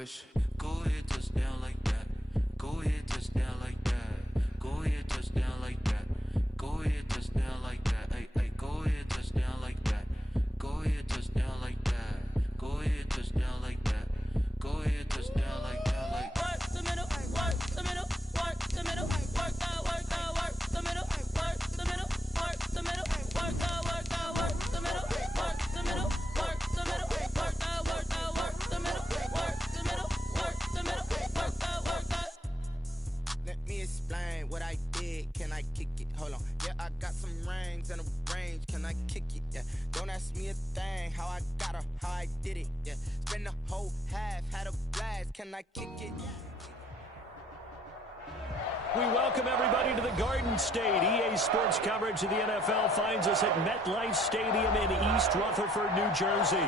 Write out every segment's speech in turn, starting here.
wish. Go ahead, touchdown like that. Go ahead, touchdown like that. Go ahead, touchdown like that. Go ahead, touchdown like that. Hey, hey, go ahead, touchdown like that. Go ahead, touchdown like that. Go ahead, touchdown like that. Go ahead, touchdown like that. Like work the middle, work the middle, work the middle, work the middle, work the middle, work the middle, work the middle, work the middle, work the middle, work the middle, work the middle, work the middle, work the. Let me explain what I did. Can I kick it? Hold on. Yeah, I got some rings and a range. Can I kick it? Yeah. Don't ask me a thing. How I got her, how I did it. Yeah. Spend the whole half, had a blast. Can I kick it? We welcome everybody to the Garden State. EA Sports coverage of the NFL finds us at MetLife Stadium in East Rutherford, New Jersey.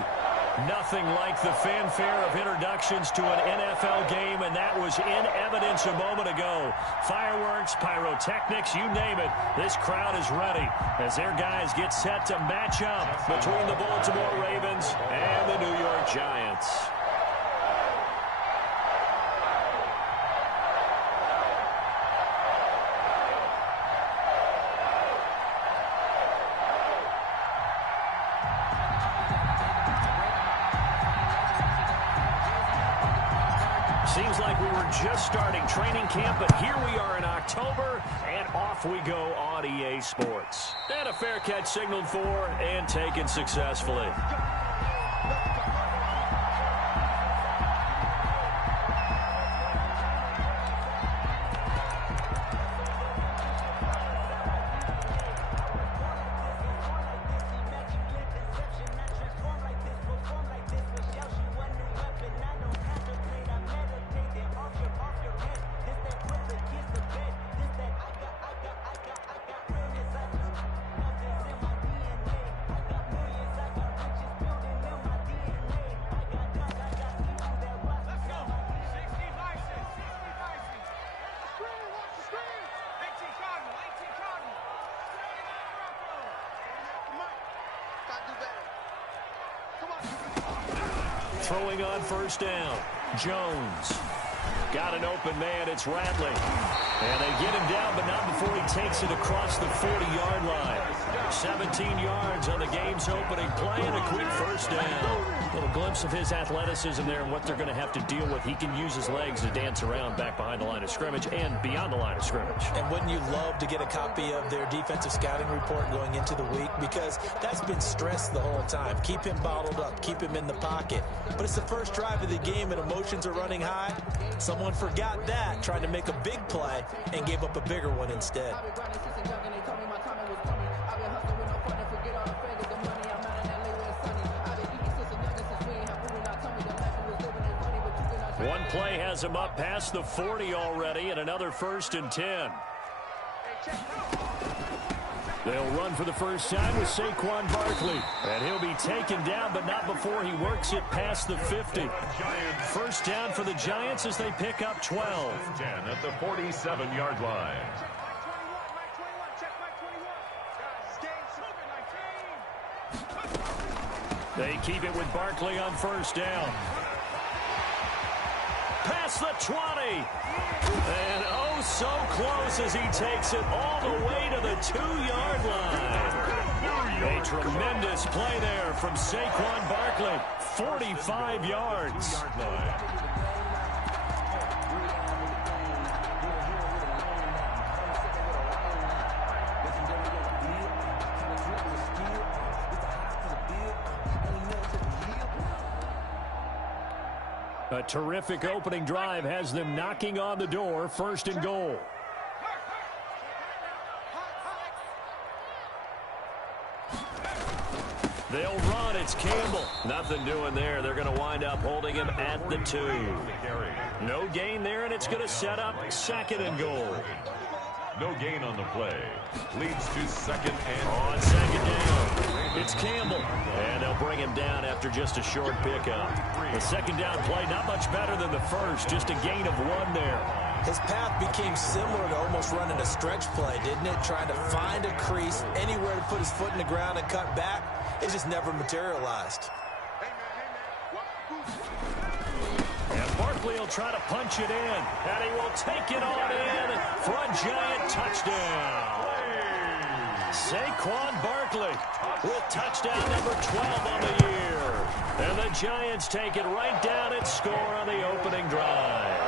Nothing like the fanfare of introductions to an NFL game, and that was in evidence a moment ago. Fireworks, pyrotechnics, you name it. This crowd is ready as their guys get set to match up between the Baltimore Ravens and the New York Giants. Seems like we were just starting training camp, but here we are in October, and off we go on EA Sports. And a fair catch signaled for and taken successfully. Throwing on first down. Jones. Got an open man. It's Ratley. And they get him down, but not before he takes it across the 40-yard line. 17 yards on the game's opening play and a quick first down. A little glimpse of his athleticism there and what they're going to have to deal with. He can use his legs to dance around back behind the line of scrimmage and beyond the line of scrimmage. And wouldn't you love to get a copy of their defensive scouting report going into the week? Because that's been stressed the whole time. Keep him bottled up. Keep him in the pocket. But it's the first drive of the game and emotions are running high. Someone forgot that, trying to make a big play, and gave up a bigger one instead. One play has him up past the 40 already, and another 1st and 10. They'll run for the first time with Saquon Barkley. And he'll be taken down, but not before he works it past the 50. First down for the Giants as they pick up 12. 10 at the 47-yard line. They keep it with Barkley on first down. Past the 20. And oh, so close as he takes it all the way to the 2-yard line. A tremendous play there from Saquon Barkley. 45 yards. A terrific opening drive has them knocking on the door, 1st and goal. They'll run. It's Campbell. Nothing doing there. They're going to wind up holding him at the 2. No gain there, and it's going to set up 2nd and goal. No gain on the play. Leads to 2nd and... On 2nd down, it's Campbell. And they'll bring him down after just a short pickup. The 2nd down play, not much better than the first. Just a gain of 1 there. His path became similar to almost running a stretch play, didn't it? Trying to find a crease, anywhere to put his foot in the ground and cut back. It just never materialized. And quickly. He'll try to punch it in. And he will take it on in for a giant touchdown. Saquon Barkley with touchdown number 12 on the year. And the Giants take it right down and score on the opening drive.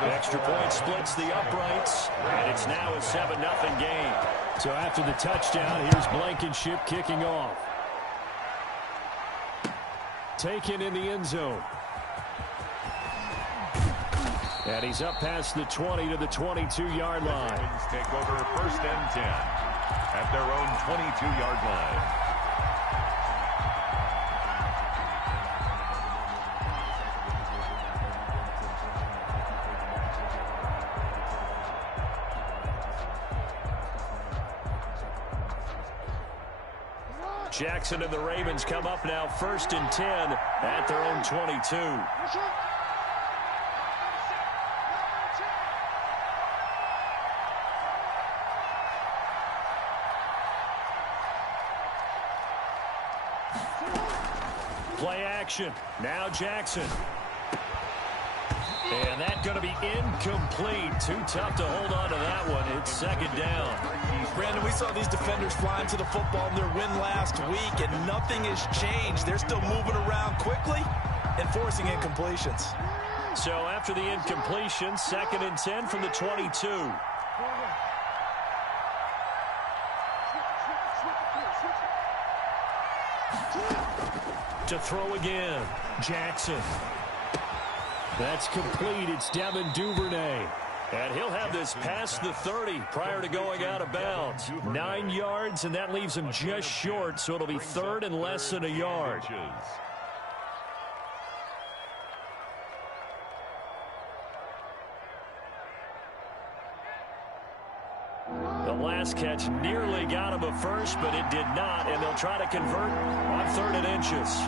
The extra point splits the uprights, and it's now a 7-0 game. So after the touchdown, here's Blankenship kicking off. Taken in the end zone. And he's up past the 20 to the 22-yard line. Take over 1st and 10 at their own 22-yard line. Jackson and the Ravens come up now 1st and 10 at their own 22. Play action. Now Jackson. And that's going to be incomplete. Too tough to hold on to that one. It's 2nd down. Brandon, we saw these defenders flying to the football in their win last week, and nothing has changed. They're still moving around quickly and forcing incompletions. So after the incompletion, 2nd and 10 from the 22. To throw again, Jackson. That's complete. It's Devin Duvernay. And he'll have this past the 30 prior to going out of bounds. 9 yards, and that leaves him just short, so it'll be 3rd and less than a yard. The last catch nearly got him a first, but it did not, and they'll try to convert on 3rd and inches.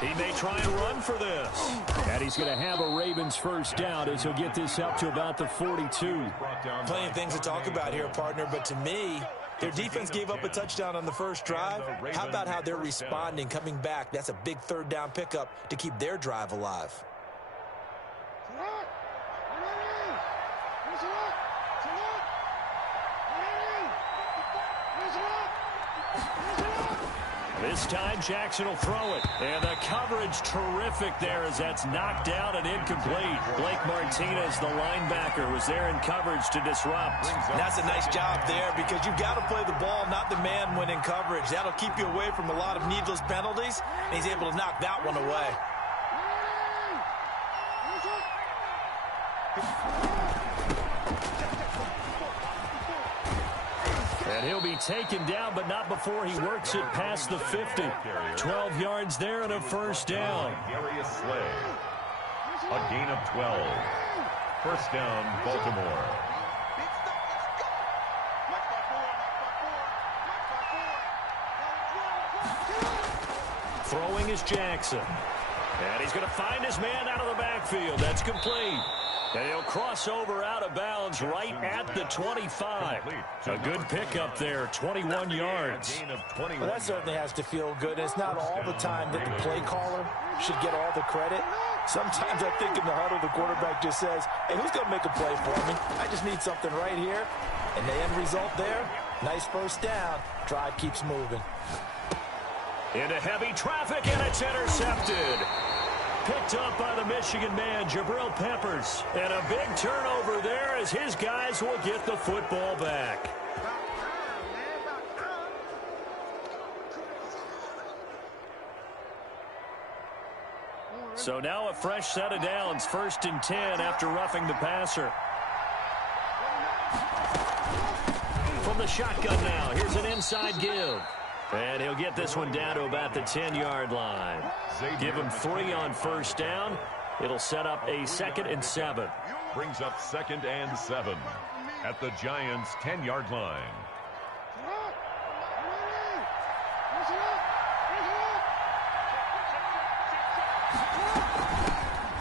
He may try and run for this. And he's going to have a Ravens first down as he'll get this up to about the 42. Plenty of things to talk about here, partner, but to me, their defense gave up a touchdown on the first drive. How about how they're responding, coming back? That's a big 3rd down pickup to keep their drive alive. This time Jackson will throw it. And the coverage terrific there as that's knocked down and incomplete. Blake Martinez, the linebacker, was there in coverage to disrupt. And that's a nice job there because you've got to play the ball, not the man when in coverage. That'll keep you away from a lot of needless penalties, and he's able to knock that one away. And he'll be taken down, but not before he works it past the 50. 12 yards there and a first down. A gain of 12. First down, Baltimore. Throwing is Jackson. And he's going to find his man out of the backfield. That's complete. And he'll cross over out of bounds right at the 25. A good pickup there, 21 yards. Well, that certainly has to feel good. It's not all the time that the play caller should get all the credit. Sometimes I think in the huddle, the quarterback just says, hey, who's going to make a play for me? I just need something right here. And the end result there, nice first down. Drive keeps moving. Into heavy traffic, and it's intercepted. Picked up by the Michigan man, Jabril Peppers. And a big turnover there as his guys will get the football back. So now a fresh set of downs, 1st and 10 after roughing the passer. From the shotgun now, here's an inside give. And he'll get this one down to about the 10-yard line. Give him 3 on first down. It'll set up a 2nd and 7. Brings up 2nd and 7 at the Giants' 10-yard line.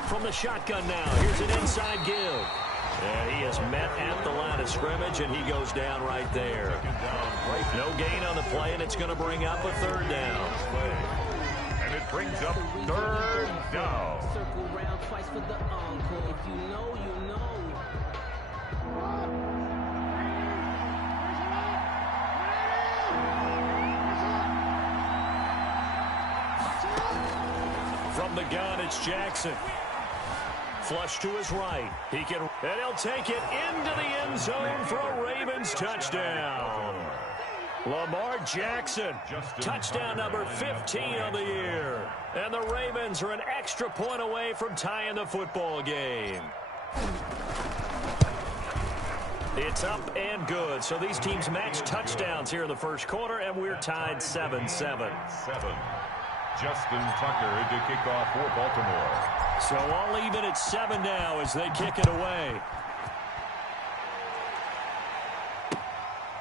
From the shotgun now, here's an inside give. And he is met at the line of scrimmage, and he goes down right there. No gain on the play, and it's going to bring up a third down. And it brings up third down. Circle round twice for the encore. If you know, you know. From the gun, it's Jackson. Flush to his right. He can, and he'll take it into the end zone for a Ravens touchdown. Lamar Jackson, touchdown number 15 of the year. And the Ravens are an extra point away from tying the football game. It's up and good. So these teams match touchdowns here in the first quarter, and we're tied 7-7. Justin Tucker to kick off for Baltimore. So all even at 7 now as they kick it away.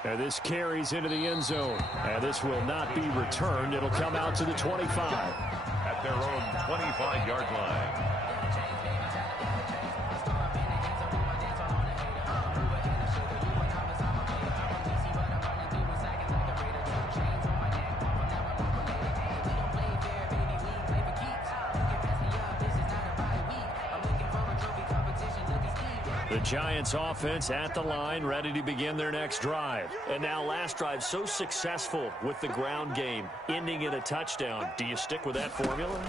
And this carries into the end zone. And this will not be returned. It'll come out to the 25. At their own 25-yard line. The Giants offense at the line, ready to begin their next drive. And now last drive so successful with the ground game, ending in a touchdown. Do you stick with that formula?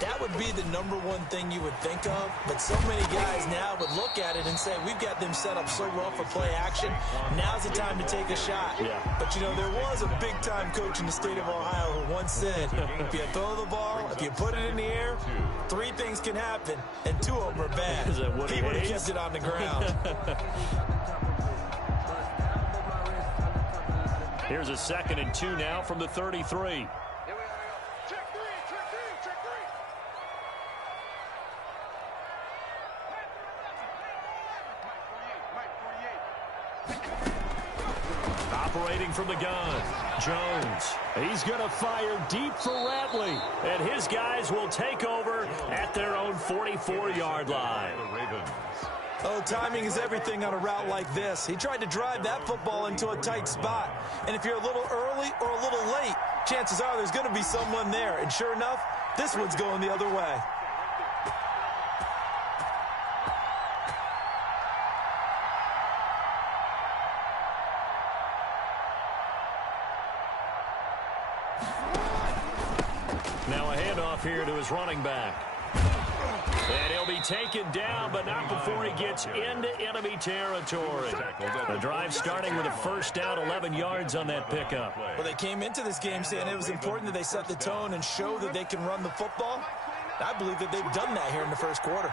That would be the #1 thing you would think of, but so many guys now would look at it and say, we've got them set up so well for play action. Now's the time to take a shot. Yeah. But, you know, there was a big-time coach in the state of Ohio who once said, if you throw the ball, if you put it in the air, 3 things can happen, and 2 of them are bad. He would have kept it on the ground. Here's a 2nd and 2 now from the 33. Operating from the gun, Jones. He's going to fire deep for Ratley. And his guys will take over at their own 44-yard line. Oh, timing is everything on a route like this. He tried to drive that football into a tight spot. And if you're a little early or a little late, chances are there's going to be someone there. And sure enough, this one's going the other way. Now a handoff here to his running back. And he'll be taken down, but not before he gets into enemy territory. The drive starting with a first down, 11 yards on that pickup. Well, they came into this game saying it was important that they set the tone and show that they can run the football. I believe that they've done that here in the first quarter.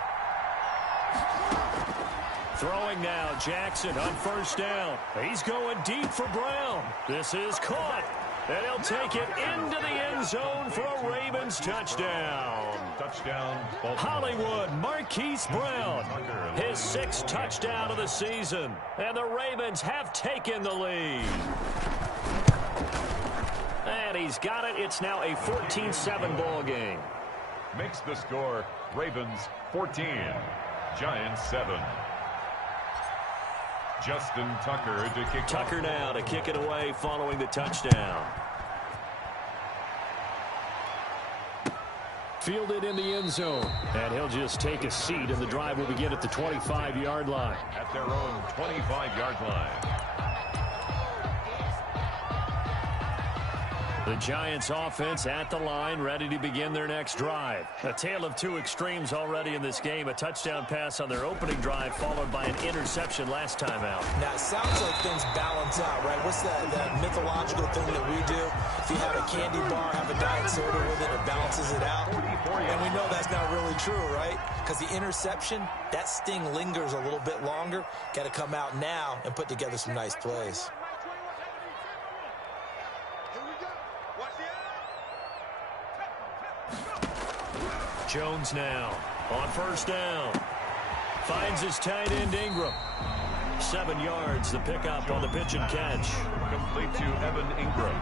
Throwing now, Jackson on first down. He's going deep for Brown. This is caught. And he'll take it into the end zone for a Ravens touchdown. Touchdown, Baltimore. Hollywood, Marquise Brown, his 6th touchdown of the season. And the Ravens have taken the lead. And he's got it. It's now a 14-7 ball game. Makes the score Ravens 14, Giants 7. Justin Tucker to kick. Tucker now to kick it away following the touchdown. Fielded in the end zone. And he'll just take a seat, and the drive will begin at the 25-yard line. At their own 25-yard line. The Giants offense at the line, ready to begin their next drive. A tale of 2 extremes already in this game. A touchdown pass on their opening drive, followed by an interception last time out. Now, it sounds like things balance out, right? What's that mythological thing that we do? If you have a candy bar, have a diet soda with it, it balances it out. And we know that's not really true, right? Because the interception, that sting lingers a little bit longer. Got to come out now and put together some nice plays. Jones now on first down. Finds his tight end Ingram. 7 yards, the pickup on the pitch and catch. Complete to Evan Ingram.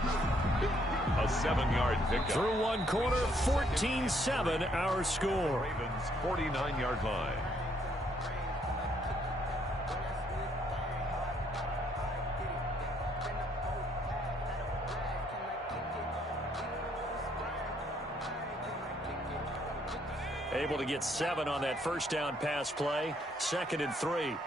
A 7-yard pickup. Through 1 quarter, 14-7 our score. Ravens 49-yard line. Able to get 7 on that first down pass play. 2nd and 3.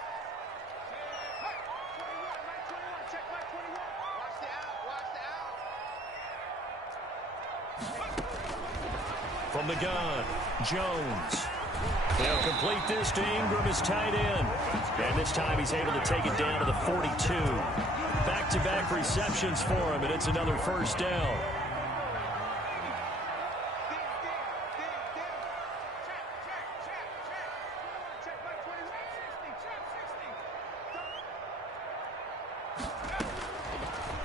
From the gun, Jones. He'll complete this to Ingram, his tight end. And this time he's able to take it down to the 42. Back-to-back receptions for him, and it's another first down.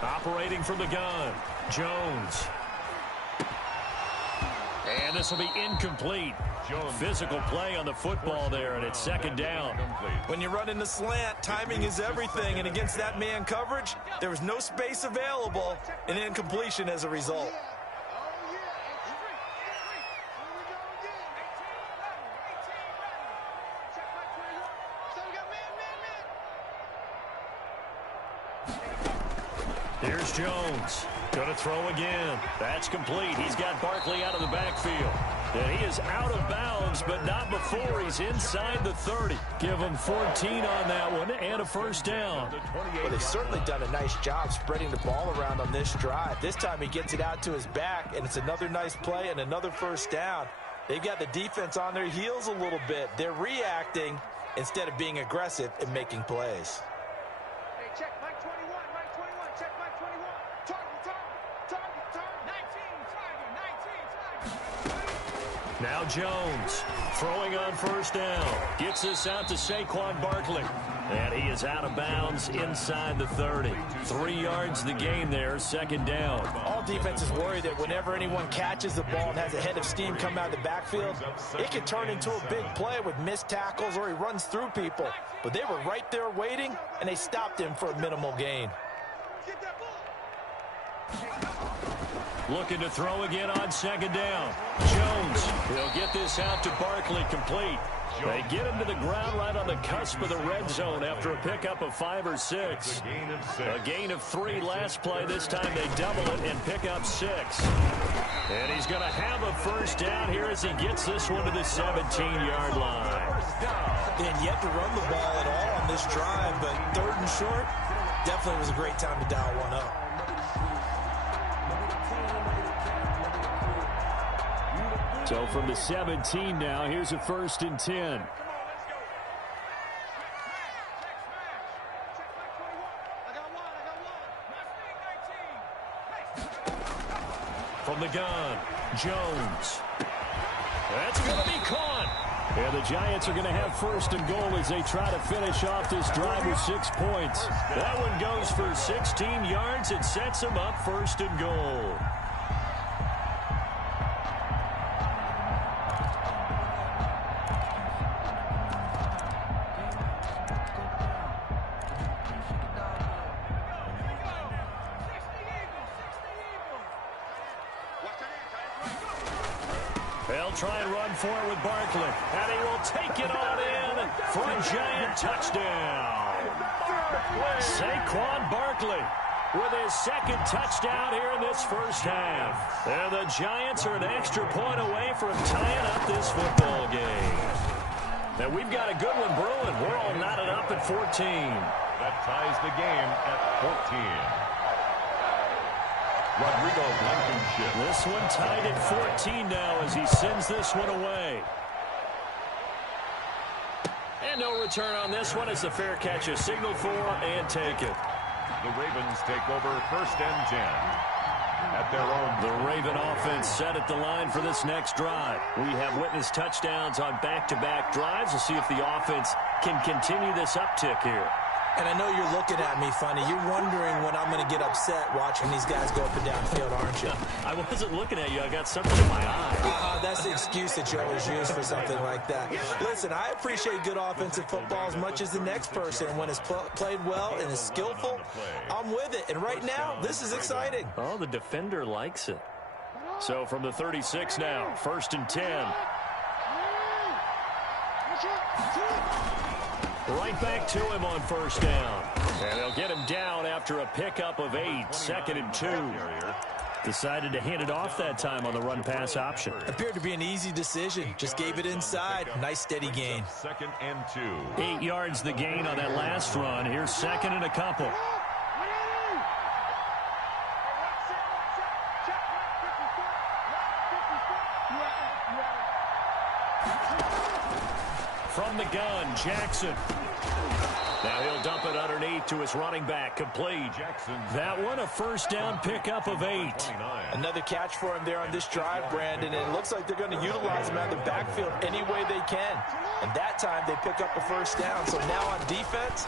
Operating from the gun, Jones. And this will be incomplete. Physical play on the football there, and it's 2nd down. When you run in the slant, timing is everything, and against that man coverage, there was no space available, and incompletion as a result. Here's Jones. Going to throw again. That's complete. He's got Barkley out of the backfield. And he is out of bounds, but not before he's inside the 30. Give him 14 on that one and a first down. Well, they've certainly done a nice job spreading the ball around on this drive. This time he gets it out to his back, and it's another nice play and another first down. They've got the defense on their heels a little bit. They're reacting instead of being aggressive and making plays. Now Jones throwing on first down. Gets this out to Saquon Barkley. And he is out of bounds inside the 30. 3 yards the gain there, 2nd down. All defenses worry that whenever anyone catches the ball and has a head of steam come out of the backfield, it can turn into a big play with missed tackles or he runs through people. But they were right there waiting, and they stopped him for a minimal gain. Looking to throw again on 2nd down. Jones, he'll get this out to Barkley, complete. They get him to the ground right on the cusp of the red zone after a pickup of 5 or 6. A gain of 3 last play. This time they double it and pick up 6. And he's going to have a first down here as he gets this one to the 17-yard line. They had yet to run the ball at all on this drive, but 3rd and short definitely was a great time to dial one up. So from the 17 now, here's a 1st and 10. From the gun, Jones. That's going to be caught. And the Giants are going to have 1st and goal as they try to finish off this drive with 6 points. That one goes for 16 yards and sets them up 1st and goal. They'll try and run for it with Barkley. And he will take it on in for a Giant touchdown. Saquon Barkley with his 2nd touchdown here in this first half. And the Giants are an extra point away from tying up this football game. Now we've got a good one brewing. We're all knotted up at 14. That ties the game at 14. Rodrigo Blankenship. This one tied at 14 now as he sends this one away. And no return on this one as the fair catch is signaled for and taken. The Ravens take over 1st and 10 at their own. The Raven offense set at the line for this next drive. We have witnessed touchdowns on back-to-back drives. We'll see if the offense can continue this uptick here. And I know you're looking at me funny. You're wondering when I'm going to get upset watching these guys go up and down field, aren't you? I wasn't looking at you. I got something in my eye. That's the excuse that you always use for something like that. Listen, I appreciate good offensive football as much as the next person. And when it's played well and is skillful, I'm with it. And right now, this is exciting. Oh, the defender likes it. So from the 36 now, 1st and 10. Right back to him on 1st down. And they'll get him down after a pickup of 8. 2nd and 2. Decided to hand it off that time on the run-pass option. Appeared to be an easy decision. Just gave it inside. Nice steady gain. 2nd and 2. 8 yards the gain on that last run. Here's 2nd and a couple. From the gun, Jackson. Now he'll dump it underneath to his running back. Complete. Jackson. That one a first down pickup of 8. Another catch for him there on this drive, Brandon, and it looks like they're going to utilize him out of the backfield any way they can. And that time they pick up a first down. So now on defense,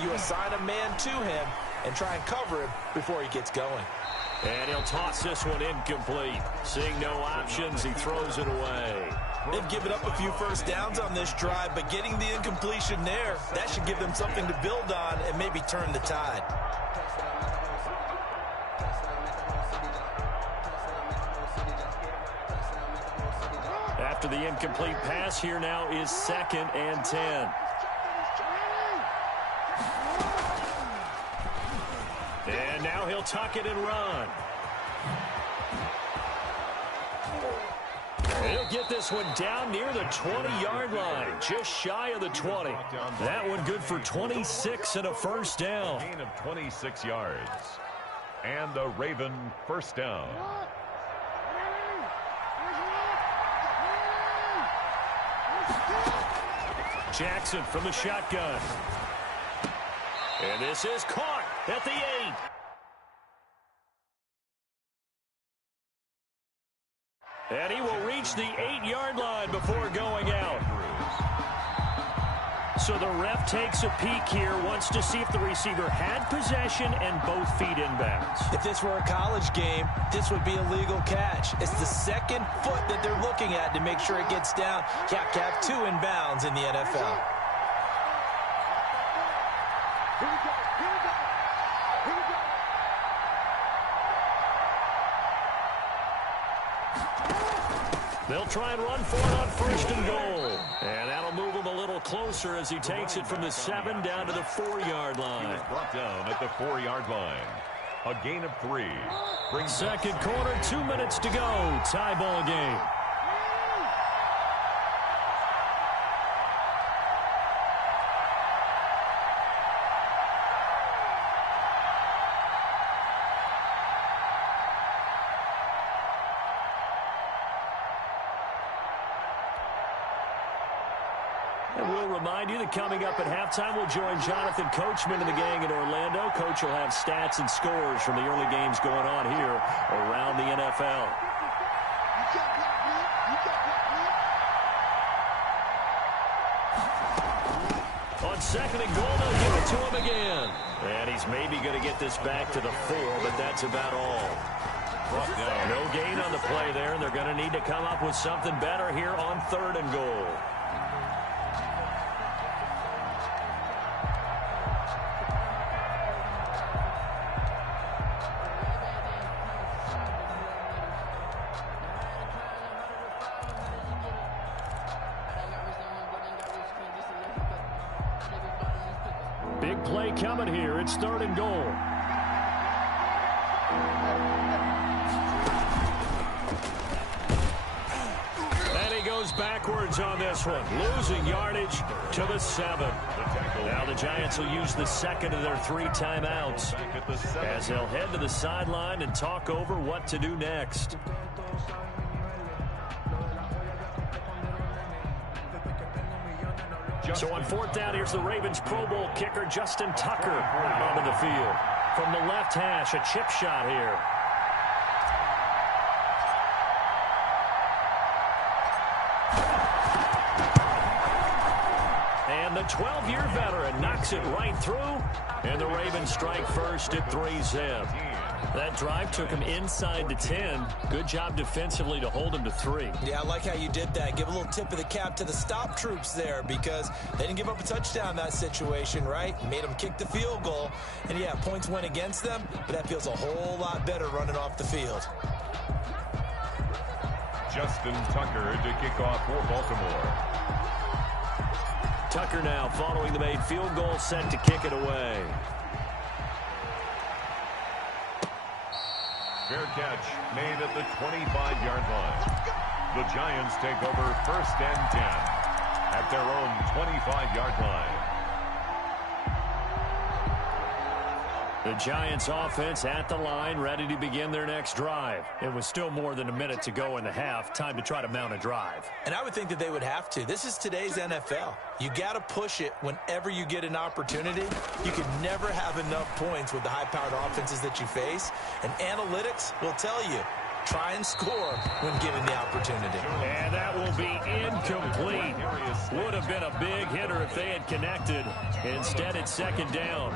you assign a man to him and try and cover him before he gets going. And he'll toss this one incomplete. Seeing no options, he throws it away. They've given up a few first downs on this drive, but getting the incompletion there, that should give them something to build on and maybe turn the tide. After the incomplete pass, here now is 2nd and 10. And now he'll tuck it and run. He'll get this one down near the 20-yard line, just shy of the 20. That one good for 26 and a first down. Gain of 26 yards. And a Raven first down. Jackson from the shotgun. And this is caught at the 8. And he will reach the 8-yard line before going out. So the ref takes a peek here, wants to see if the receiver had possession and both feet inbounds. If this were a college game, this would be a legal catch. It's the second foot that they're looking at to make sure it gets down. You have to have 2 inbounds in the NFL. They'll try and run for it on 1st and goal. And that'll move him a little closer as he takes it from the 7 down to the 4-yard line. He was brought down at the 4-yard line. A gain of 3. Second quarter, 2 minutes to go. Tie ball game. And we'll remind you that coming up at halftime, we'll join Jonathan Coachman and the gang in Orlando. Coach will have stats and scores from the early games going on here around the NFL. On 2nd and goal, they'll give it to him again. And he's maybe going to get this back to the 4, but that's about all. No gain on the play there, and they're going to need to come up with something better here on 3rd and goal. Big play coming here. It's 3rd and goal. And he goes backwards on this one, losing yardage to the 7. Now the Giants will use the 2nd of their 3 timeouts as they'll head to the sideline and talk over what to do next. So on 4th down, here's the Ravens Pro Bowl kicker, Justin Tucker, onto the field. From the left hash, a chip shot here. And the 12-year veteran knocks it right through, and the Ravens strike first at 3-zip. That drive took him inside the 10. Good job defensively to hold him to 3. Yeah, I like how you did that. Give a little tip of the cap to the stop troops there because they didn't give up a touchdown in that situation, right? Made them kick the field goal. And, yeah, points went against them, but that feels a whole lot better running off the field. Justin Tucker to kick off for Baltimore. Tucker now following the made field goal, set to kick it away. Fair catch made at the 25-yard line. The Giants take over 1st and 10 at their own 25-yard line. The Giants offense at the line, ready to begin their next drive. It was still more than a minute to go in the half. Time to try to mount a drive. And I would think that they would have to. This is today's NFL. You got to push it whenever you get an opportunity. You can never have enough points with the high-powered offenses that you face. And analytics will tell you, try and score when given the opportunity. And that will be incomplete. Would have been a big hitter if they had connected. Instead, it's 2nd down.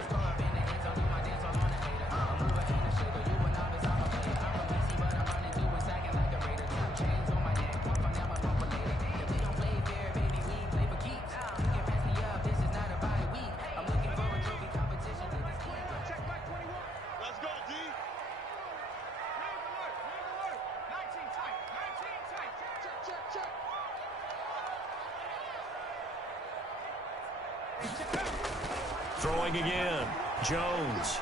Throwing again, Jones.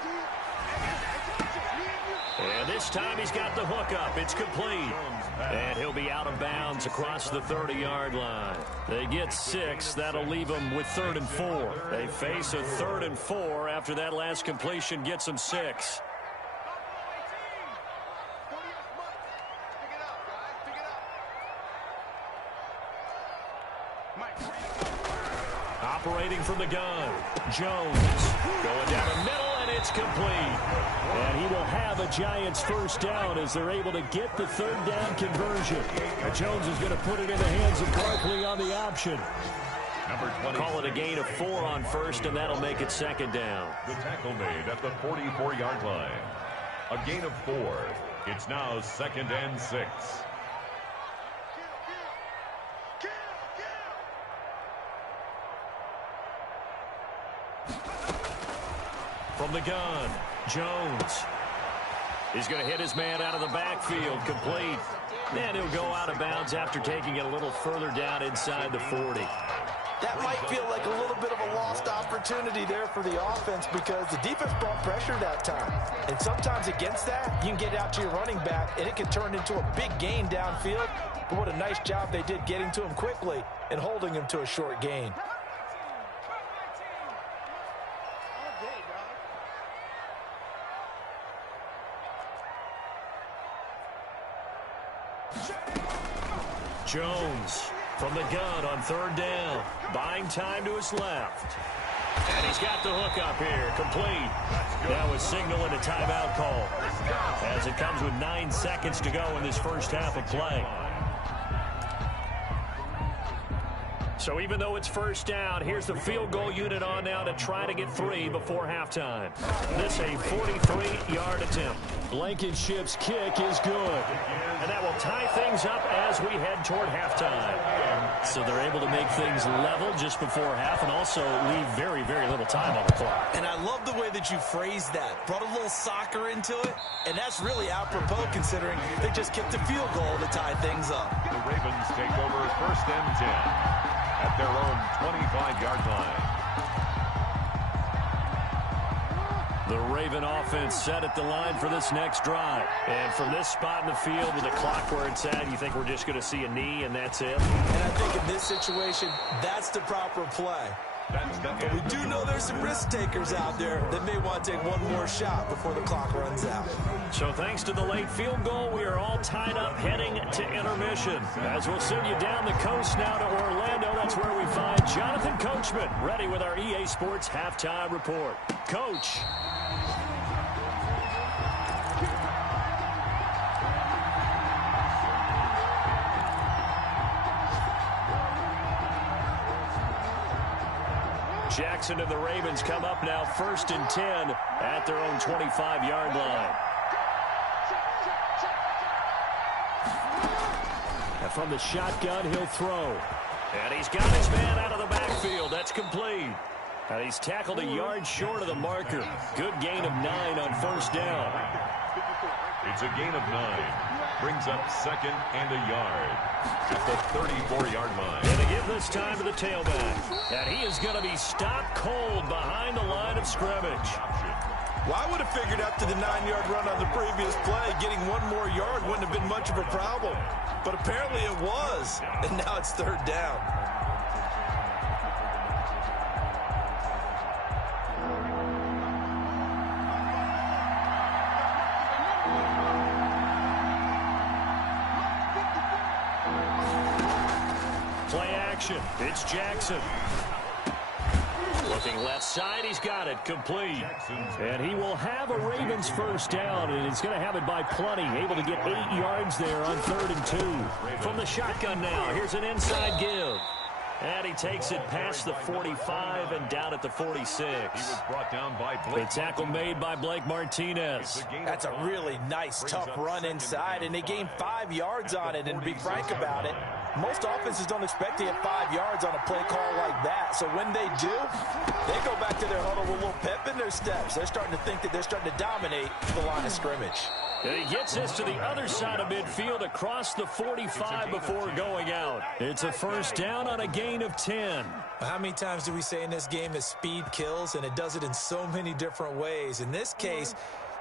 And this time he's got the hook up. It's complete. And he'll be out of bounds across the 30-yard line. They get 6. That'll leave them with 3rd and 4. They face a 3rd and 4 after that last completion gets them 6. Operating from the gun, Jones going down the middle, and it's complete. And he will have a Giants 1st down as they're able to get the 3rd down conversion. And Jones is going to put it in the hands of Barkley on the option. Call it a gain of 4 on 1st, and that'll make it 2nd down. The tackle made at the 44-yard line. A gain of 4. It's now 2nd and 6. From the gun, Jones. He's going to hit his man out of the backfield, complete. And he'll go out of bounds after taking it a little further down inside the 40. That might feel like a little bit of a lost opportunity there for the offense because the defense brought pressure that time. And sometimes against that, you can get out to your running back, and it can turn into a big gain downfield. But what a nice job they did getting to him quickly and holding him to a short gain. Jones from the gun on 3rd down. Buying time to his left. And he's got the hook up here. Complete. Now a signal and a timeout call as it comes with 9 seconds to go in this first half of play. So even though it's 1st down, here's the field goal unit on now to try to get 3 before halftime. This a 43-yard attempt. Blankenship's kick is good. And that will tie things up as we head toward halftime. So they're able to make things level just before half and also leave very, very little time on the clock. And I love the way that you phrased that. Brought a little soccer into it, and that's really apropos considering they just kicked a field goal to tie things up. The Ravens take over 1st and 10 at their own 25-yard line. The Raven offense set at the line for this next drive. And from this spot in the field with the clock where it's at, you think we're just going to see a knee and that's it? And I think in this situation, that's the proper play. But we do know there's some risk takers out there that may want to take one more shot before the clock runs out. So thanks to the late field goal, we are all tied up heading to intermission. As we'll send you down the coast now to Orlando, that's where we find Jonathan Coachman, ready with our EA Sports Halftime Report. Coach. Jackson and the Ravens come up now 1st and 10 at their own 25-yard line. And from the shotgun, he'll throw. And he's got his man out of the backfield. That's complete. And he's tackled a yard short of the marker. Good gain of 9 on 1st down. It's a gain of 9. Brings up 2nd and a yard at the 34-yard line. And they give this time to the tailback. And he is going to be stopped cold behind the line of scrimmage. Well, I would have figured after the 9-yard run on the previous play, getting one more yard wouldn't have been much of a problem. But apparently it was, and now it's third down. Play action. It's Jackson. Looking left side, he's got it, complete. And he will have a Ravens first down, and he's going to have it by plenty. Able to get 8 yards there on 3rd and 2. From the shotgun now, here's an inside give. And he takes it past the 45 and down at the 46. He was brought down by Blake. A tackle made by Blake Martinez. That's a really nice, tough run inside, and they gained 5 yards on it. And to be frank about it, most offenses don't expect to get 5 yards on a play call like that. So when they do, they go back to their huddle with a little pep in their steps. They're starting to think that they're starting to dominate the line of scrimmage. And he gets us to the other side of midfield across the 45 before going out. It's a first down on a gain of 10. How many times do we say in this game that speed kills, and it does it in so many different ways? In this case,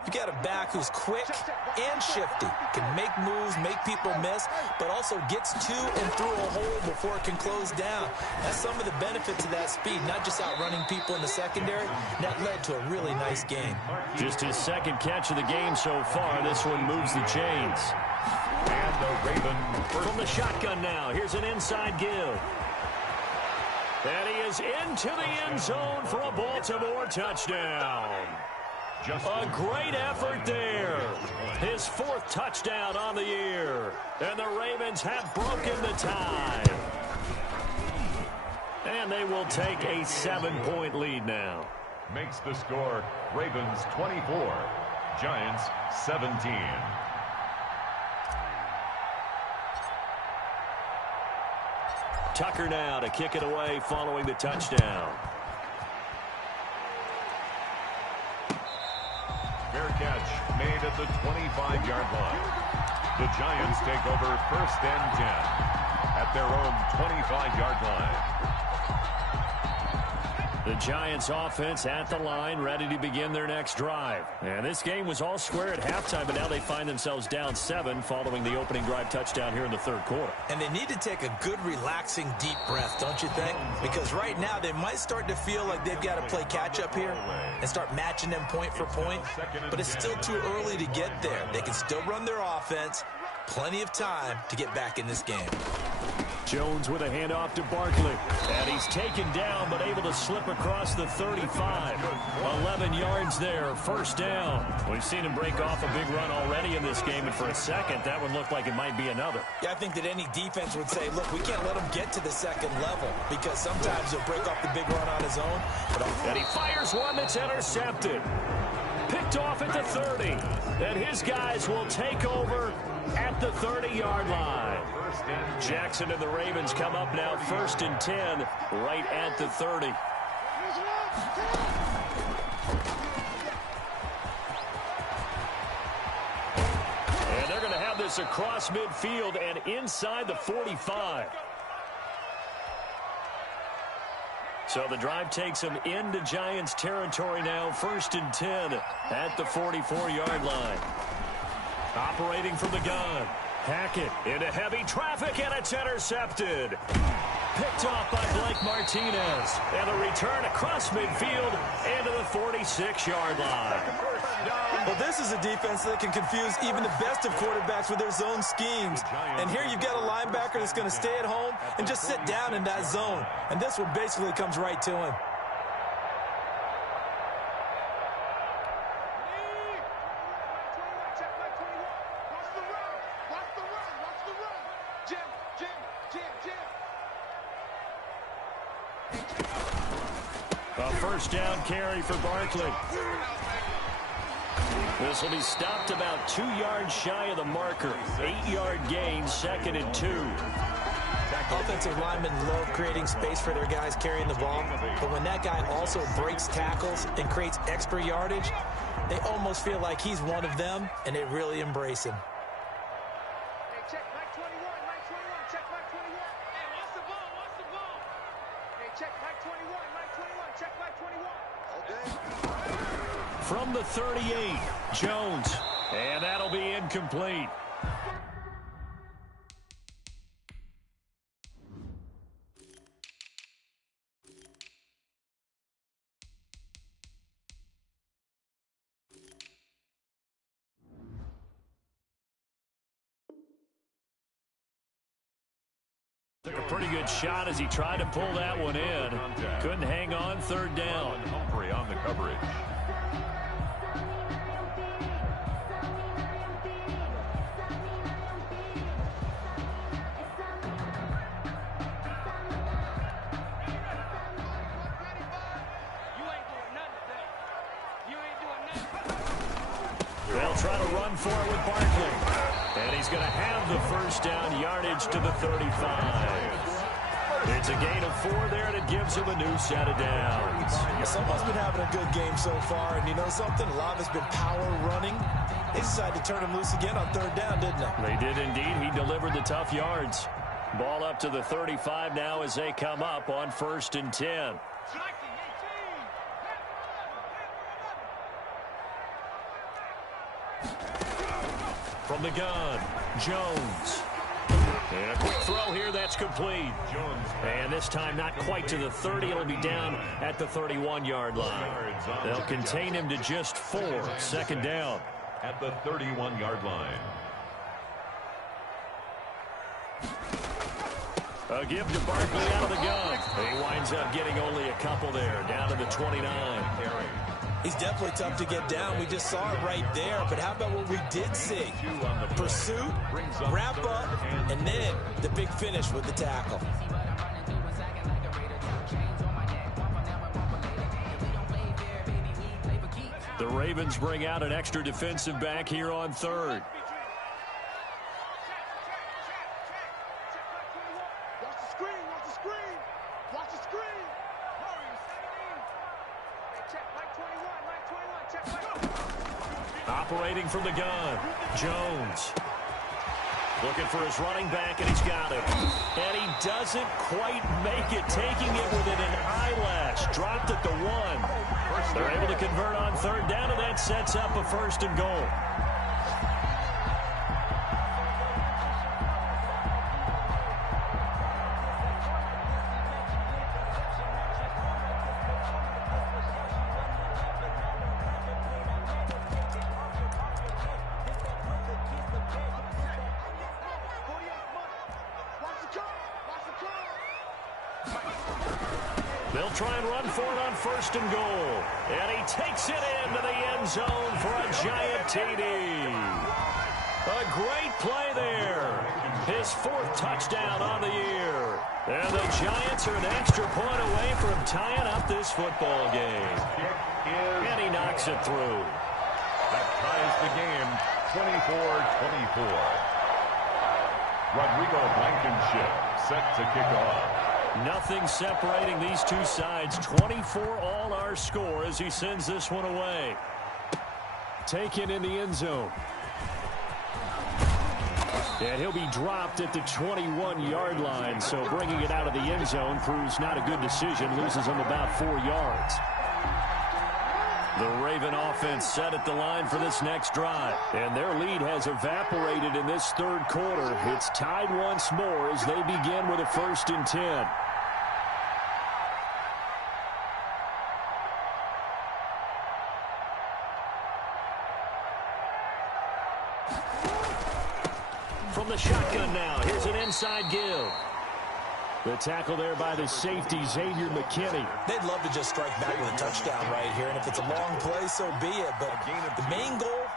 you got a back who's quick and shifty, can make moves, make people miss, but also gets to and through a hole before it can close down. That's some of the benefits of that speed, not just outrunning people in the secondary. That led to a really nice game. Just his second catch of the game so far. This one moves the chains. And the Ravens from the shotgun now. Here's an inside give. And he is into the end zone for a Baltimore touchdown. A great effort there. His 4th touchdown on the year. And the Ravens have broken the tie. And they will take a 7-point lead now. makes the score Ravens 24, Giants 17. Tucker now to kick it away following the touchdown. Fair catch made at the 25-yard line. The Giants take over 1st and 10 at their own 25-yard line. The Giants offense at the line, ready to begin their next drive. And this game was all square at halftime, but now they find themselves down 7 following the opening drive touchdown here in the 3rd quarter. And they need to take a good, relaxing, deep breath, don't you think? Because right now they might start to feel like they've got to play catch-up here and start matching them point for point. But it's still too early to get there. They can still run their offense. Plenty of time to get back in this game. Jones with a handoff to Barkley. And he's taken down, but able to slip across the 35. 11 yards there, 1st down. We've seen him break off a big run already in this game, and for a second, that one looked like it might be another. Yeah, I think that any defense would say, look, we can't let him get to the 2nd level, because sometimes he'll break off the big run on his own. And he fires one that's intercepted. Picked off at the 30. And his guys will take over at the 30-yard line. Jackson and the Ravens come up now 1st and 10 right at the 30. And they're going to have this across midfield and inside the 45. So the drive takes them into Giants territory now, 1st and 10 at the 44-yard line. Operating from the gun. Hackett into heavy traffic, and it's intercepted. Picked off by Blake Martinez. And a return across midfield into the 46-yard line. Well, this is a defense that can confuse even the best of quarterbacks with their zone schemes. And here you've got a linebacker that's going to stay at home and just sit down in that zone. And this one basically comes right to him. A 1st down carry for Barkley. This will be stopped about 2 yards shy of the marker. 8-yard gain, 2nd and 2. Offensive linemen love creating space for their guys carrying the ball, but when that guy also breaks tackles and creates extra yardage, they almost feel like he's one of them, and they really embrace him. From the 38, Jones. And that'll be incomplete. Took a pretty good shot as he tried to pull that one in. Couldn't hang on, third down. Humphrey on the coverage. They'll try to run for it with Barkley. And he's going to have the first down, yardage to the 35. It's a gain of 4 there, and it gives him a new set of downs. Someone's been having a good game so far, and you know something? A lot of it's been power running. They decided to turn him loose again on third down, didn't they? They did indeed. He delivered the tough yards. Ball up to the 35 now as they come up on 1st and 10. From the gun, Jones. And a quick throw here, that's complete. And this time not quite to the 30. It'll be down at the 31-yard line. They'll contain him to just 4. Second down. At the 31-yard line. A give to Barkley out of the gun. He winds up getting only a couple there, down to the 29. He's definitely tough to get down. We just saw it right there. But how about what we did see? Pursuit, wrap up, and then the big finish with the tackle. The Ravens bring out an extra defensive back here on 3rd. Operating from the gun, Jones. Looking for his running back, and he's got it. And he doesn't quite make it, taking it within an eyelash. Dropped at the 1. They're able to convert on third down, and that sets up a 1st and goal. They'll try and run for it on 1st and goal. And he takes it into the end zone for a giant TD. A great play there. His 4th touchdown on the year. And the Giants are an extra point away from tying up this football game. And he knocks it through. That ties the game 24-24. Rodrigo Blankenship set to kick off. Nothing separating these two sides. 24 all our score as he sends this one away. Taken in the end zone. And he'll be dropped at the 21-yard line. So bringing it out of the end zone proves not a good decision. Loses him about 4 yards. The Raven offense set at the line for this next drive. And their lead has evaporated in this 3rd quarter. It's tied once more as they begin with a 1st and 10. From the shotgun now, here's an inside give. The tackle there by the safety, Xavier McKinney. They'd love to just strike back with a touchdown right here, and if it's a long play, so be it. But the main goal,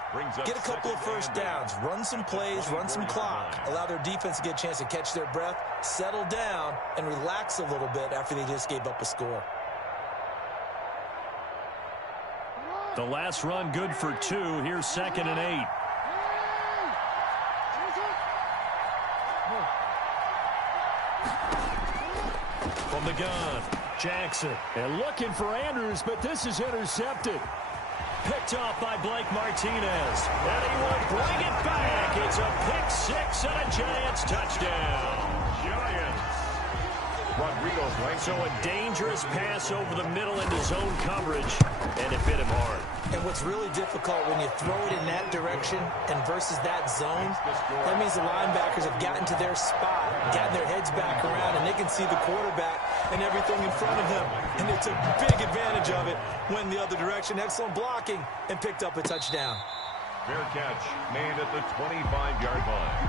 get a couple of first downs, run some plays, run some clock, allow their defense to get a chance to catch their breath, settle down, and relax a little bit after they just gave up a score. The last run good for 2. Here's 2nd and 8. From the gun, Jackson. And looking for Andrews, but this is intercepted. Picked off by Blake Martinez. And he will bring it back. It's a pick 6 and a Giants touchdown. Giants. Rodrigo Blankenship. So a dangerous pass over the middle into zone coverage, and it hit him hard. And what's really difficult when you throw it in that direction and versus that zone, that means the linebackers have gotten to their spot, gotten their heads back around, and they can see the quarterback and everything in front of them. And they took big advantage of it, went the other direction. Excellent blocking, and picked up a touchdown. Fair catch made at the 25-yard line.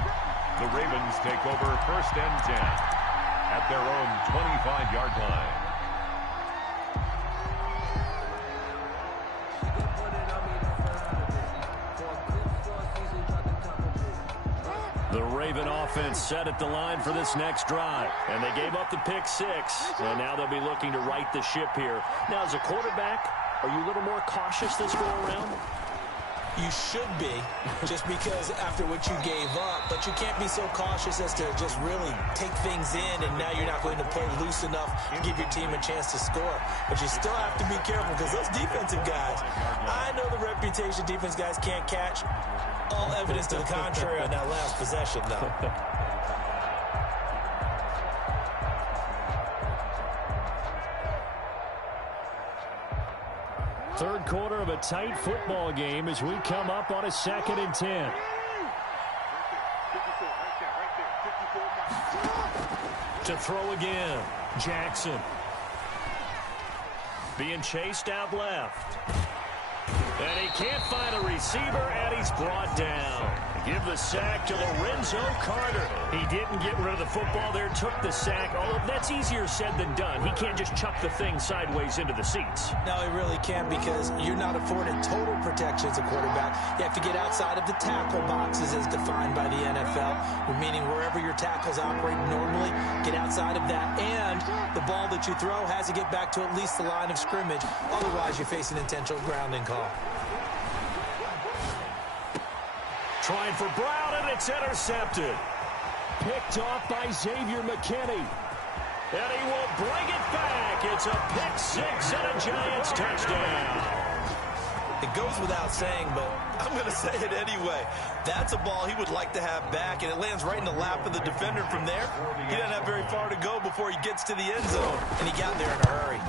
The Ravens take over 1st and 10 at their own 25-yard line. The Raven offense set at the line for this next drive. And they gave up the pick 6. And now they'll be looking to right the ship here. Now, as a quarterback, are you a little more cautious this go-around? You should be, just because after what you gave up. But you can't be so cautious as to just really take things in, and now you're not going to play loose enough to give your team a chance to score. But you still have to be careful, because those defensive guys, I know the reputation defense guys can't catch. All evidence to the contrary on that last possession, though. Third quarter of a tight football game as we come up on a 2nd and 10. To throw again, Jackson. Being chased out left. And he can't find a receiver, and he's brought down. Give the sack to Lorenzo Carter. He didn't get rid of the football there, took the sack. Although that's easier said than done. He can't just chuck the thing sideways into the seats. No, he really can't, because you're not afforded total protection as a quarterback. You have to get outside of the tackle boxes as defined by the NFL, meaning wherever your tackles operate normally, get outside of that. And the ball that you throw has to get back to at least the line of scrimmage. Otherwise, you face an intentional grounding call. Trying for Brown, and it's intercepted. Picked off by Xavier McKinney. And he will bring it back. It's a pick 6 and a Giants touchdown. It goes without saying, but I'm going to say it anyway. That's a ball he would like to have back, and it lands right in the lap of the defender from there. He doesn't have very far to go before he gets to the end zone, and he got there in a hurry.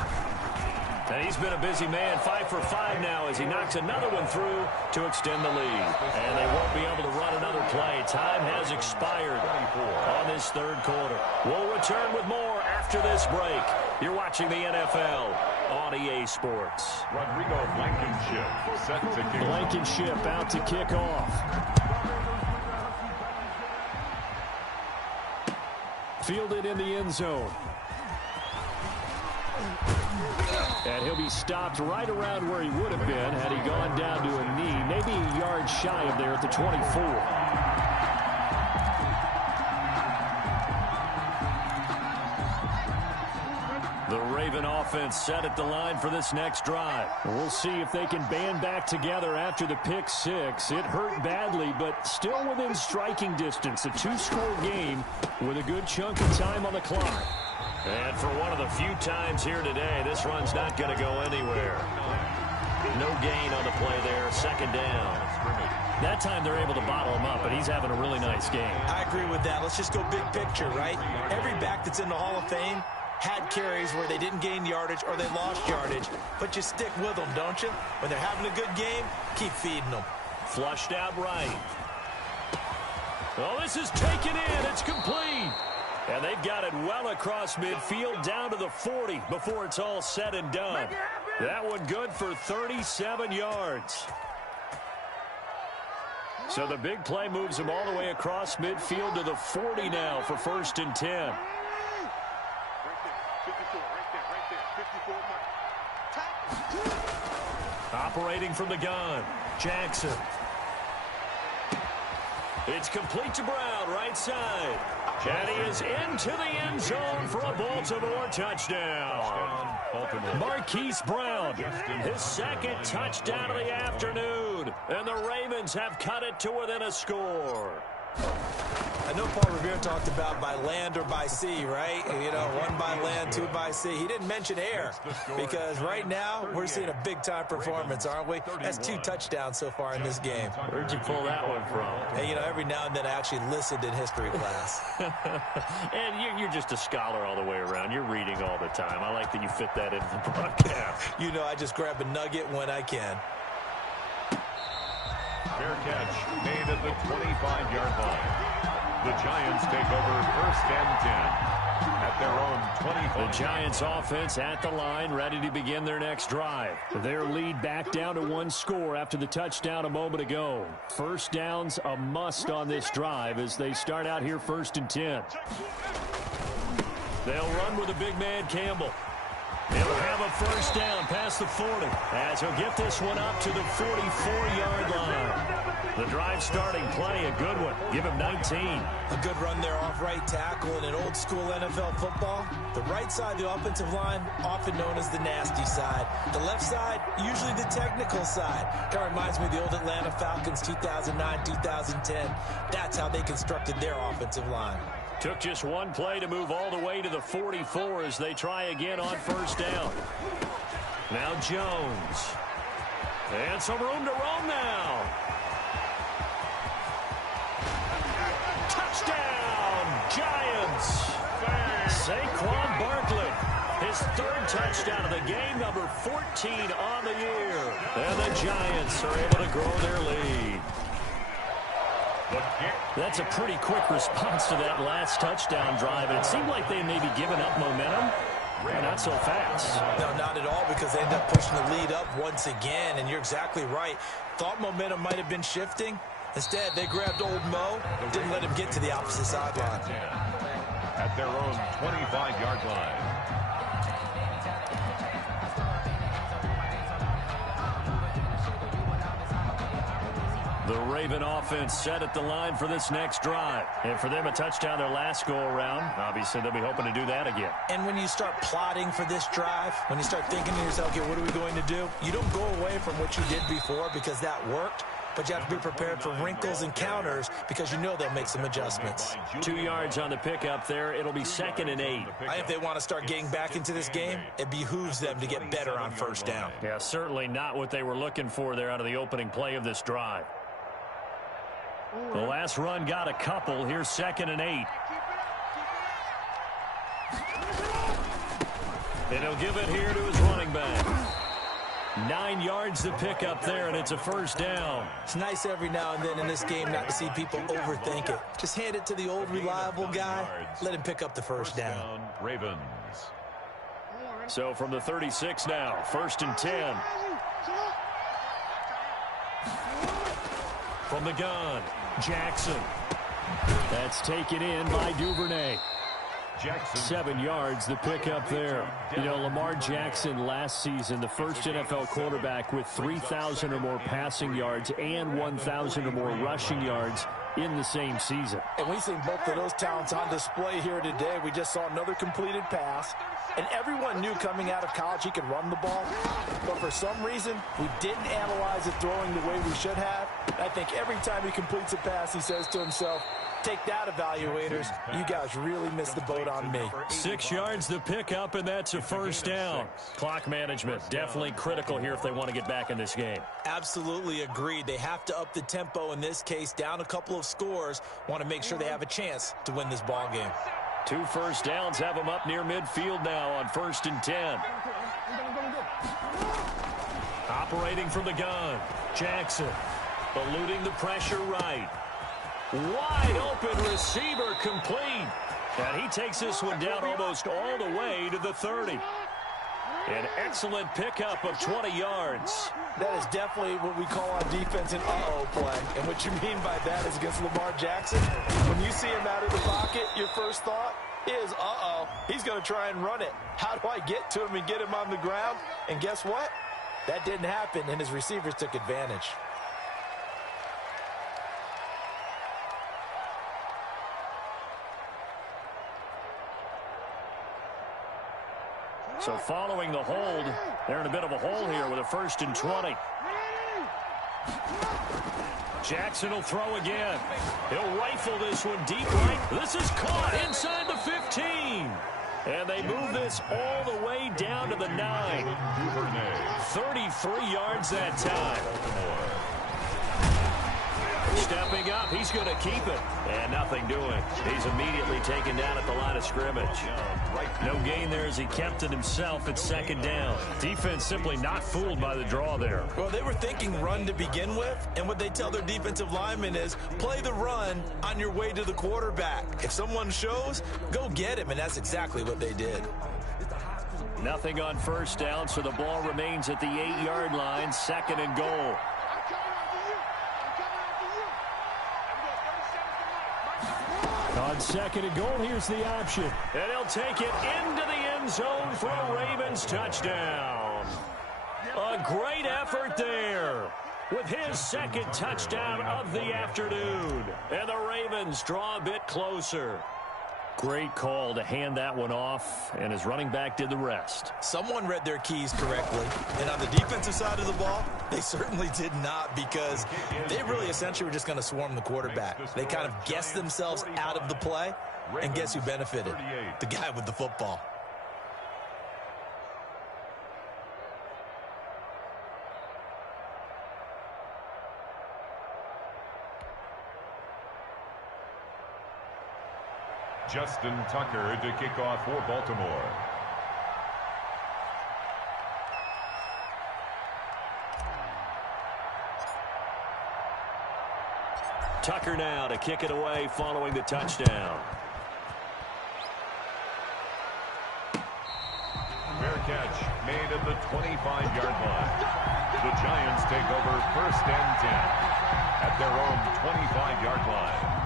And he's been a busy man, 5 for 5 now as he knocks another one through to extend the lead. And they won't be able to run another play. Time has expired on this third quarter. We'll return with more after this break. You're watching the NFL on EA Sports. Rodrigo Blankenship set to kick. Blankenship out to kick off. Fielded in the end zone. And he'll be stopped right around where he would have been had he gone down to a knee, maybe a yard shy of there at the 24. The Raven offense set at the line for this next drive. We'll see if they can band back together after the pick 6. It hurt badly, but still within striking distance. A 2-score game with a good chunk of time on the clock. And for one of the few times here today, this run's not going to go anywhere. No gain on the play there, 2nd down. That time they're able to bottle him up, but he's having a really nice game. I agree with that. Let's just go big picture, right? Every back that's in the Hall of Fame had carries where they didn't gain yardage or they lost yardage, but you stick with them, don't you? When they're having a good game, keep feeding them. Flushed out right. Oh, this is taken in. It's complete. And they've got it well across midfield down to the 40 before it's all said and done. That one good for 37 yards. So the big play moves them all the way across midfield to the 40 now for 1st and 10. Operating from the gun, Jackson. It's complete to Brown, right side. And he is into the end zone for a Baltimore touchdown. Marquise Brown, his 2nd touchdown of the afternoon. And the Ravens have cut it to within a score. I know Paul Revere talked about by land or by sea, right? You know, one by land, two by sea. He didn't mention air because right now we're seeing a big-time performance, aren't we? That's 2 touchdowns so far in this game. Where'd you pull that one from? Hey, you know, every now and then I actually listened in history class. And you're just a scholar all the way around. You're reading all the time. I like that you fit that into the broadcast. You know, I just grab a nugget when I can. Fair catch made at the 25-yard line. The Giants take over 1st and 10 at their own 25. The Giants offense at the line, ready to begin their next drive. Their lead back down to 1 score after the touchdown a moment ago. First downs a must on this drive as they start out here 1st and 10. They'll run with a big man, Campbell. He'll have a first down past the 40 as he'll get this one up to the 44-yard line. The drive starting play, a good one. Give him 19. A good run there off right tackle in an old school NFL football. The right side of the offensive line, often known as the nasty side. The left side, usually the technical side. Kind of reminds me of the old Atlanta Falcons 2009, 2010. That's how they constructed their offensive line. Took just one play to move all the way to the 44 as they try again on first down. Now Jones. And some room to roam now. Touchdown, Giants. Saquon Barkley. His 3rd touchdown of the game, number 14 on the year. And the Giants are able to grow their lead. That's a pretty quick response to that last touchdown drive. And it seemed like they may be giving up momentum. Not so fast. No, not at all, because they end up pushing the lead up once again. And you're exactly right. Thought momentum might have been shifting. Instead, they grabbed old Mo, didn't let him get to the opposite sideline. At their own 25-yard line. The Raven offense set at the line for this next drive. And for them, a touchdown their last go-around. Obviously, they'll be hoping to do that again. And when you start plotting for this drive, when you start thinking to yourself, okay, what are we going to do? You don't go away from what you did before because that worked. But you have to be prepared for wrinkles and counters because you know they'll make some adjustments. 2 yards on the pickup there. It'll be 2nd and 8. If they want to start getting back into this game, it behooves them to get better on first down. Yeah, certainly not what they were looking for there out of the opening play of this drive. The last run got a couple. Here's 2nd and 8. And he'll give it here to his running back. 9 yards to pick up there, and it's a first down. It's nice every now and then in this game not to see people overthink it. Just hand it to the old reliable guy. Let him pick up the first down. Ravens. So from the 36 now, 1st and 10. From the gun, Jackson. That's taken in by Duvernay. Jackson. 7 yards, the pickup there. You know, Lamar Jackson last season, the first NFL quarterback with 3,000 or more passing yards and 1,000 or more rushing yards in the same season. And we've seen both of those talents on display here today. We just saw another completed pass. And everyone knew coming out of college he could run the ball. But for some reason, we didn't analyze it throwing the way we should have. I think every time he completes a pass, he says to himself, take that, evaluators. You guys really missed the boat on me. 6 yards the pickup, and that's a first down. Clock management, definitely critical here if they want to get back in this game. Absolutely agreed. They have to up the tempo in this case, down a couple of scores. Want to make sure they have a chance to win this ball game. 2 first downs have them up near midfield now on 1st and 10. Operating from the gun, Jackson eluding the pressure right. Wide open receiver complete. And he takes this one down almost all the way to the 30. An excellent pickup of 20 yards. That is definitely what we call on defense an uh-oh play. And what you mean by that is against Lamar Jackson. When you see him out of the pocket, your first thought is, uh-oh, he's going to try and run it. How do I get to him and get him on the ground? And guess what? That didn't happen, and his receivers took advantage. So following the hold, they're in a bit of a hole here with a 1st and 20. Jackson will throw again. He'll rifle this one deep right. This is caught inside the 15. And they move this all the way down to the 9. 33 yards that time. Stepping up, he's going to keep it. And nothing doing. He's immediately taken down at the line of scrimmage. No gain there as he kept it himself at second down. Defense simply not fooled by the draw there. Well, they were thinking run to begin with, and what they tell their defensive linemen is play the run on your way to the quarterback. If someone shows, go get him, and that's exactly what they did. Nothing on first down, so the ball remains at the 8-yard line, second and goal. On second and goal, here's the option. And he'll take it into the end zone for a Ravens touchdown. A great effort there with his second touchdown of the afternoon. And the Ravens draw a bit closer. Great call to hand that one off, and his running back did the rest. Someone read their keys correctly, and on the defensive side of the ball, they certainly did not, because they really essentially were just going to swarm the quarterback. They kind of guessed themselves out of the play, and guess who benefited? The guy with the football. Justin Tucker to kick off for Baltimore. Tucker now to kick it away following the touchdown. Fair catch made at the 25-yard line. The Giants take over first and 10 at their own 25-yard line.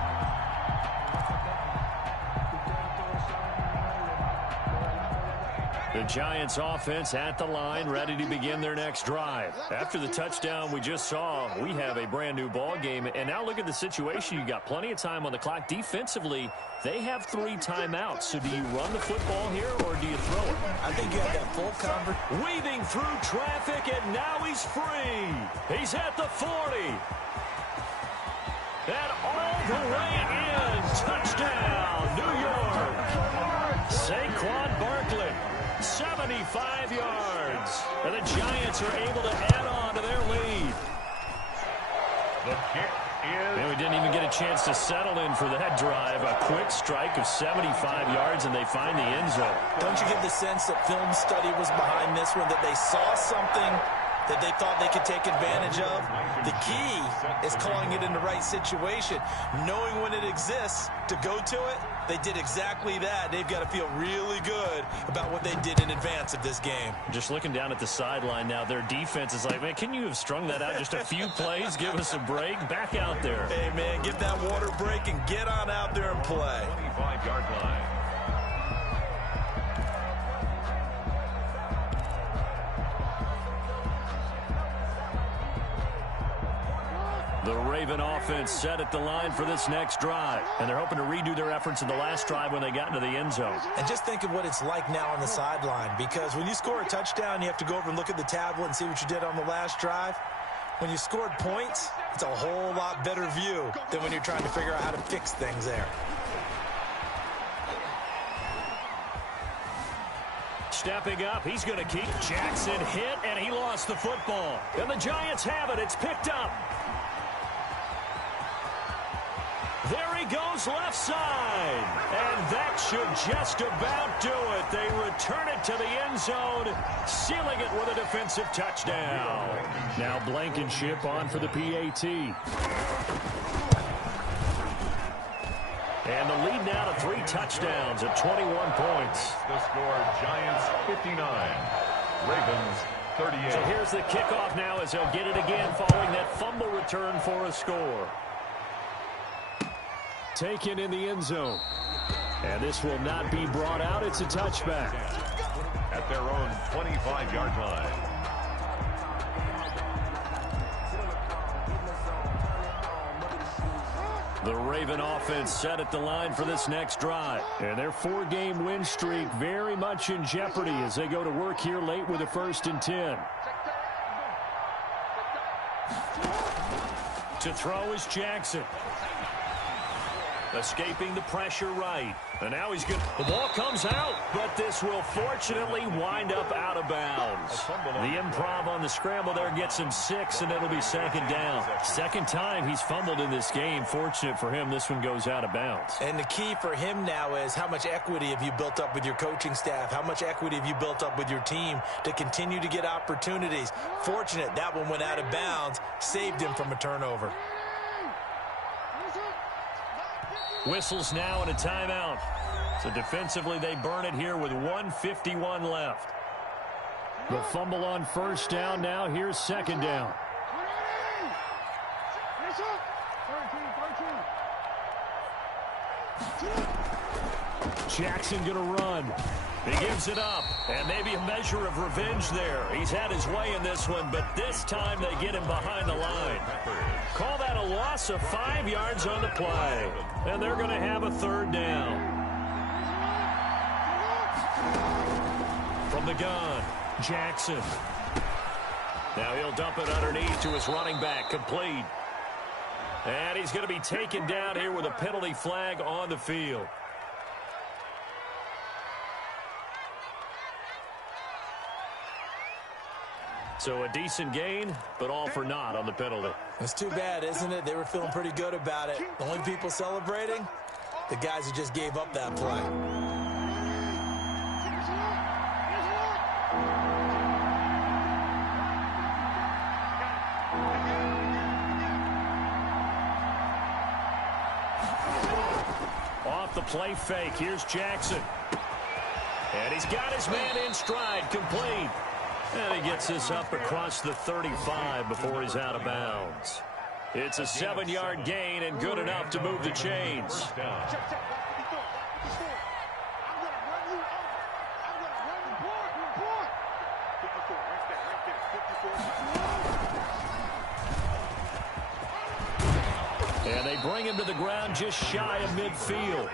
The Giants offense at the line, ready to begin their next drive. After the touchdown we just saw, we have a brand new ball game. And now look at the situation. You got plenty of time on the clock. Defensively, they have 3 timeouts. So do you run the football here or do you throw it? I think you have that full coverage. Weaving through traffic, and now he's free. He's at the 40. And all the way in. Touchdown, New York. Saquon Barkley. 75 yards. And the Giants are able to add on to their lead. The kick is... And we didn't even get a chance to settle in for that drive. A quick strike of 75 yards, and they find the end zone. Don't you get the sense that film study was behind this one, that they saw something that they thought they could take advantage of? The key is calling it in the right situation, knowing when it exists to go to it. They did exactly that. They've got to feel really good about what they did in advance of this game. Just looking down at the sideline now, their defense is like, man, can you have strung that out just a few plays? Give us a break. Back out there. Hey, man, give that water break and get on out there and play. 25-yard line. The Raven offense set at the line for this next drive. And they're hoping to redo their efforts in the last drive when they got into the end zone. And just think of what it's like now on the sideline, because when you score a touchdown, you have to go over and look at the tablet and see what you did on the last drive. When you scored points, it's a whole lot better view than when you're trying to figure out how to fix things there. Stepping up, he's going to keep Jackson hit, and he lost the football. And the Giants have it. It's picked up. There he goes left side. And that should just about do it. They return it to the end zone, sealing it with a defensive touchdown. Now Blankenship on for the PAT. And the lead now to 3 touchdowns at 21 points. The score, Giants 59, Ravens 38. So here's the kickoff now as they'll get it again following that fumble return for a score. Taken in the end zone. And this will not be brought out. It's a touchback. At their own 25-yard line. The Raven offense set at the line for this next drive. And their 4-game win streak very much in jeopardy as they go to work here late with a 1st and 10. To throw is Jackson. Escaping the pressure right. And now he's good. The ball comes out, but this will fortunately wind up out of bounds. The improv on the scramble there gets him 6, and it'll be second down. Second time he's fumbled in this game. Fortunate for him, this one goes out of bounds. And the key for him now is how much equity have you built up with your coaching staff? How much equity have you built up with your team to continue to get opportunities? Fortunate that one went out of bounds, saved him from a turnover. Whistles now and a timeout. So defensively they burn it here with 1:51 left. The fumble on first down now. Here's second down. Jackson going to run. He gives it up, and maybe a measure of revenge there. He's had his way in this one, but this time they get him behind the line. Call that a loss of 5 yards on the play, and they're going to have a third down. From the gun, Jackson. Now he'll dump it underneath to his running back, complete. And he's going to be taken down here with a penalty flag on the field. So a decent gain, but all for naught on the penalty. It's too bad, isn't it? They were feeling pretty good about it. The only people celebrating, the guys who just gave up that play. Off the play fake, here's Jackson. And he's got his man in stride, complete. And he gets this up across the 35 before he's out of bounds. It's a 7-yard gain and good enough to move the chains. And they bring him to the ground just shy of midfield.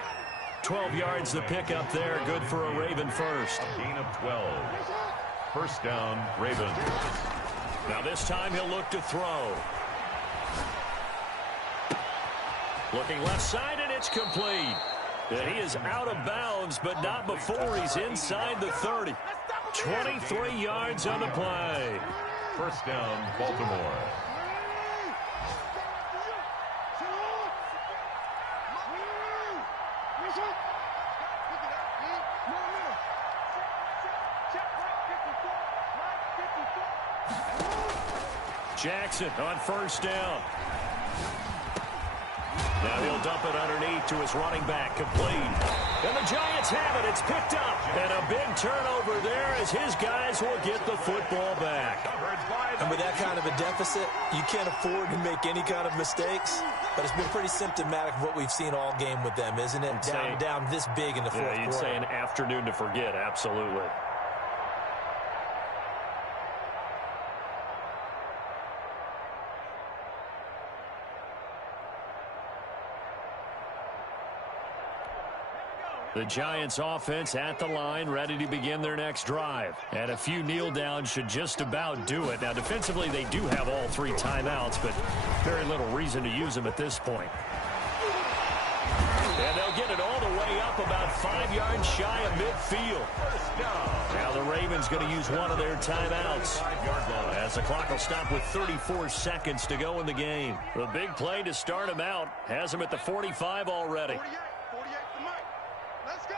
12 yards the pickup there, good for a Raven first. Gain of 12. First down, Ravens. Now this time he'll look to throw. Looking left side, and it's complete. And he is out of bounds, but not before he's inside the 30. 23 yards on the play. First down, Baltimore. Jackson on first down. Now he'll dump it underneath to his running back, complete. And the Giants have it. It's picked up. And a big turnover there as his guys will get the football back. And with that kind of a deficit, you can't afford to make any kind of mistakes. But it's been pretty symptomatic of what we've seen all game with them, isn't it? Down this big in the fourth quarter. You'd say an afternoon to forget, absolutely. The Giants offense at the line, ready to begin their next drive. And a few kneel downs should just about do it. Now, defensively, they do have all 3 timeouts, but very little reason to use them at this point. And they'll get it all the way up about 5 yards shy of midfield. Now the Ravens going to use one of their timeouts as the clock will stop with 34 seconds to go in the game. The big play to start him out has him at the 45 already. Let's go.